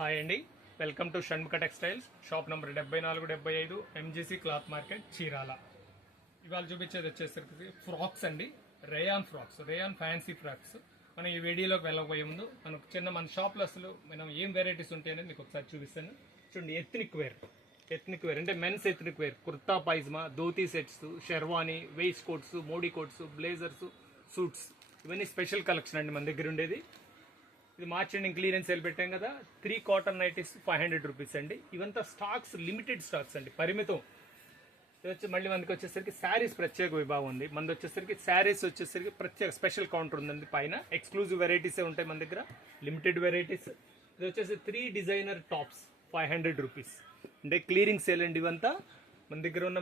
Hi అండి, welcome to Shanmukha textiles. Shop number 7475 MGC cloth market, Chirala. ఇవాళ చూపించేది వచ్చేసరికి ఫ్రాక్స్ అండి. Rayon fancy frocks. మనం ఈ వీడియోలోకి వెళ్ళకపోయే ముందు మన షాప్లో అసలు మనం ఏం వెరైటీస్ ఉంటాయనేది మీకు ఒకసారి చూపిస్తాను. చూడండి, ఎథ్నిక్ వేర్ అంటే men's ethnic wear, kurta pyjama, dhoti sets, sherwani, waist coats, Modi coats, blazers, suits, ఇవన్నీ స్పెషల్ కలెక్షన్ అండి మన దగ్గర ఉండేది. ఇది మార్చ్ ఎండింగ్ క్లియరెన్స్ సేల్ పెట్టాం కదా. 3 కాటన్ నైటీస్ 500 రూపీస్ అండి. ఇవంతా స్టాక్స్, లిమిటెడ్ స్టాక్స్ అండి, పరిమితం. ఇది వచ్చి మళ్ళీ మనకి వచ్చేసరికి శారీస్ ప్రత్యేక విభాగం ఉంది. మనది వచ్చేసరికి శారీస్ వచ్చేసరికి ప్రత్యేక స్పెషల్ కౌంటర్ ఉందండి. పైన ఎక్స్క్లూజివ్ వెరైటీసే ఉంటాయి మన దగ్గర, లిమిటెడ్ వెరైటీస్. ఇది వచ్చేసి 3 డిజైనర్ టాప్స్ 500 రూపీస్ అంటే క్లియరింగ్ సేల్ అండి. ఇవంతా మన దగ్గర ఉన్న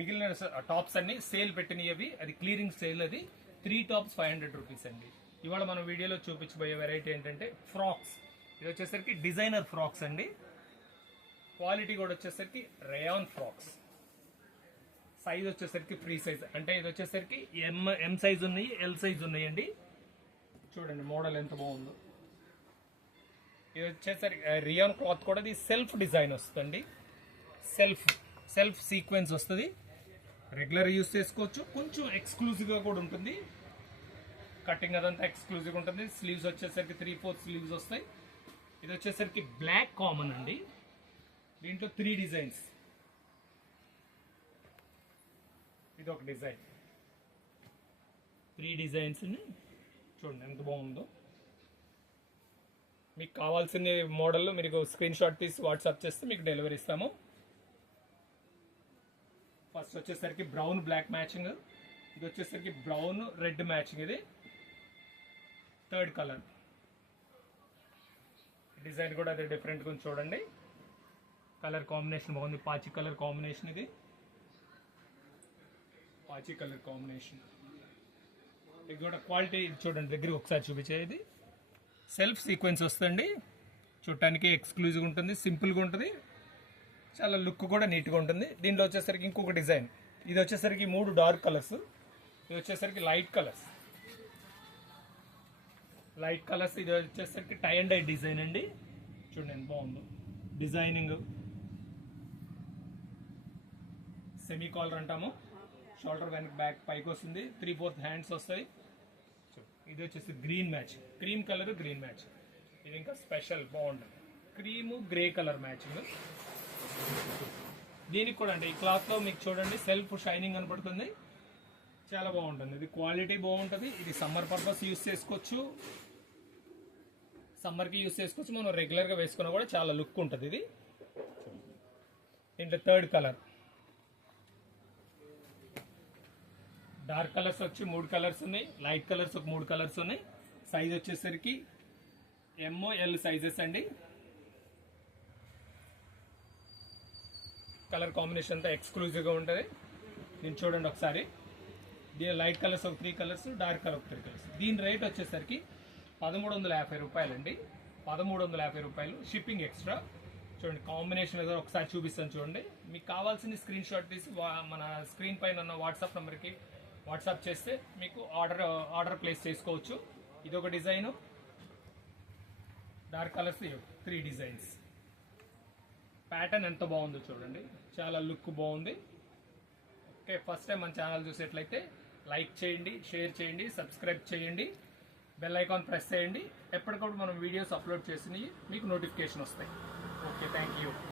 మిగిలిన టాప్స్ అన్ని సేల్ పెట్టినవి, అది క్లియరింగ్ సేల్. అది 3 టాప్స్ 500 రూపీస్ అండి. ఇవాళ మనం వీడియోలో చూపించబోయే వెరైటీ ఏంటంటే ఫ్రాక్స్. ఇది వచ్చేసరికి డిజైనర్ ఫ్రాక్స్ అండి. క్వాలిటీ కూడా వచ్చేసరికి రేయాన్ ఫ్రాక్స్. సైజ్ వచ్చేసరికి ఫ్రీ సైజ్, అంటే ఇది వచ్చేసరికి ఎం సైజ్ ఉన్నాయి, ఎల్ సైజ్ ఉన్నాయండి. చూడండి మోడల్ ఎంత బాగుందో. ఇది వచ్చేసరికి రియాన్ క్లాత్ కూడా ఇది సెల్ఫ్ డిజైన్ వస్తుంది. సెల్ఫ్ సీక్వెన్స్ వస్తుంది. రెగ్యులర్ యూస్ చేసుకోవచ్చు, కొంచెం ఎక్స్క్లూజివ్గా కూడా ఉంటుంది. కటింగ్ అదంతా ఎక్స్క్లూజివ్ ఉంటుంది. స్లీవ్స్ వచ్చేసరికి 3/4 స్లీవ్స్ వస్తాయి. ఇది వచ్చేసరికి బ్లాక్ కామన్ అండి. దీంట్లో 3 డిజైన్స్. ఇది ఒక డిజైన్, 3 డిజైన్స్. చూడండి ఎంత బాగుందో. మీకు కావాల్సిన మోడల్ మీరు స్క్రీన్ షాట్ తీసి వాట్సాప్ చేస్తే మీకు డెలివరీ ఇస్తాము. ఫస్ట్ వచ్చేసరికి బ్రౌన్ బ్లాక్ మ్యాచింగ్. ఇది వచ్చేసరికి బ్రౌన్ రెడ్ మ్యాచింగ్. ఇది 3rd కలర్. డిజైన్ కూడా అదే డిఫరెంట్గా ఉంది. చూడండి కలర్ కాంబినేషన్ బాగుంది. పాచి కలర్ కాంబినేషన్. ఇది పాచి కలర్ కాంబినేషన్. ఇది కూడా క్వాలిటీ చూడండి, దగ్గర ఒకసారి చూపించేది. సెల్ఫ్ సీక్వెన్స్ వస్తుంది. చూడటానికి ఎక్స్క్లూజివ్గా ఉంటుంది, సింపుల్గా ఉంటుంది, చాలా లుక్ కూడా నీట్గా ఉంటుంది. దీంట్లో వచ్చేసరికి ఇంకొక డిజైన్. ఇది వచ్చేసరికి 3 డార్క్ కలర్స్. ఇది వచ్చేసరికి లైట్ కలర్స్. ఇది వచ్చేసరికి టై అండ్ డై డిజైన్ అండి. చూడండి ఎంత బాగుందో డిజైనింగ్. సెమీ కాలర్ అంటాము. షోల్డర్ వెనక బ్యాక్ పైకి వస్తుంది. 3/4 హ్యాండ్స్ వస్తాయి. ఇది వచ్చేసి green match, cream colour green match. ఇది ఇంకా స్పెషల్ బాగుంటుంది. Cream grey colour matching. దీనికి కూడా అంటే ఈ క్లాత్లో మీకు చూడండి సెల్ఫ్ షైనింగ్ కనపడుతుంది, చాలా బాగుంటుంది. ఇది క్వాలిటీ బాగుంటుంది. ఇది సమ్మర్ పర్పస్ యూస్ చేసుకోవచ్చు, సమ్మర్కి యూస్ చేసుకోవచ్చు. మనం రెగ్యులర్గా వేసుకున్నా కూడా చాలా లుక్ ఉంటుంది. ఇది దీంట్లో 3rd కలర్. డార్క్ కలర్స్ వచ్చి 3 కలర్స్ ఉన్నాయి, లైట్ కలర్స్ ఒక 3 కలర్స్ ఉన్నాయి. సైజ్ వచ్చేసరికి ML సైజెస్ అండి. కలర్ కాంబినేషన్ అంతా ఎక్స్క్లూజివ్గా ఉంటుంది. దీన్ని చూడండి ఒకసారి. దీని లైట్ కలర్స్ ఒక 3 కలర్స్, డార్క్ కలర్ ఒక 3 కలర్స్. దీని రేట్ వచ్చేసరికి 1350 రూపాయలు అండి. 1350 రూపాయలు, షిప్పింగ్ ఎక్స్ట్రా. చూడండి కాంబినేషన్ ఏదో ఒకసారి చూపిస్తాను చూడండి. మీకు కావాల్సిన స్క్రీన్ షాట్ తీసి మన స్క్రీన్ పైన ఉన్న వాట్సాప్ నెంబర్కి వాట్సాప్ చేస్తే మీకు ఆర్డర్ ప్లేస్ చేసుకోవచ్చు. ఇదొక design. Dark colours 3 designs. Pattern ఎంత బాగుందో చూడండి, చాలా లుక్ బాగుంది. ఓకే, ఫస్ట్ టైం మన ఛానల్ చూసేట్లయితే లైక్ చేయండి, షేర్ చేయండి, సబ్స్క్రైబ్ చేయండి, బెల్ ఐకాన్ ప్రెస్ చేయండి. ఎప్పటికప్పుడు మనం వీడియోస్ అప్లోడ్ చేసినవి మీకు నోటిఫికేషన్ వస్తాయి. Okay, thank you.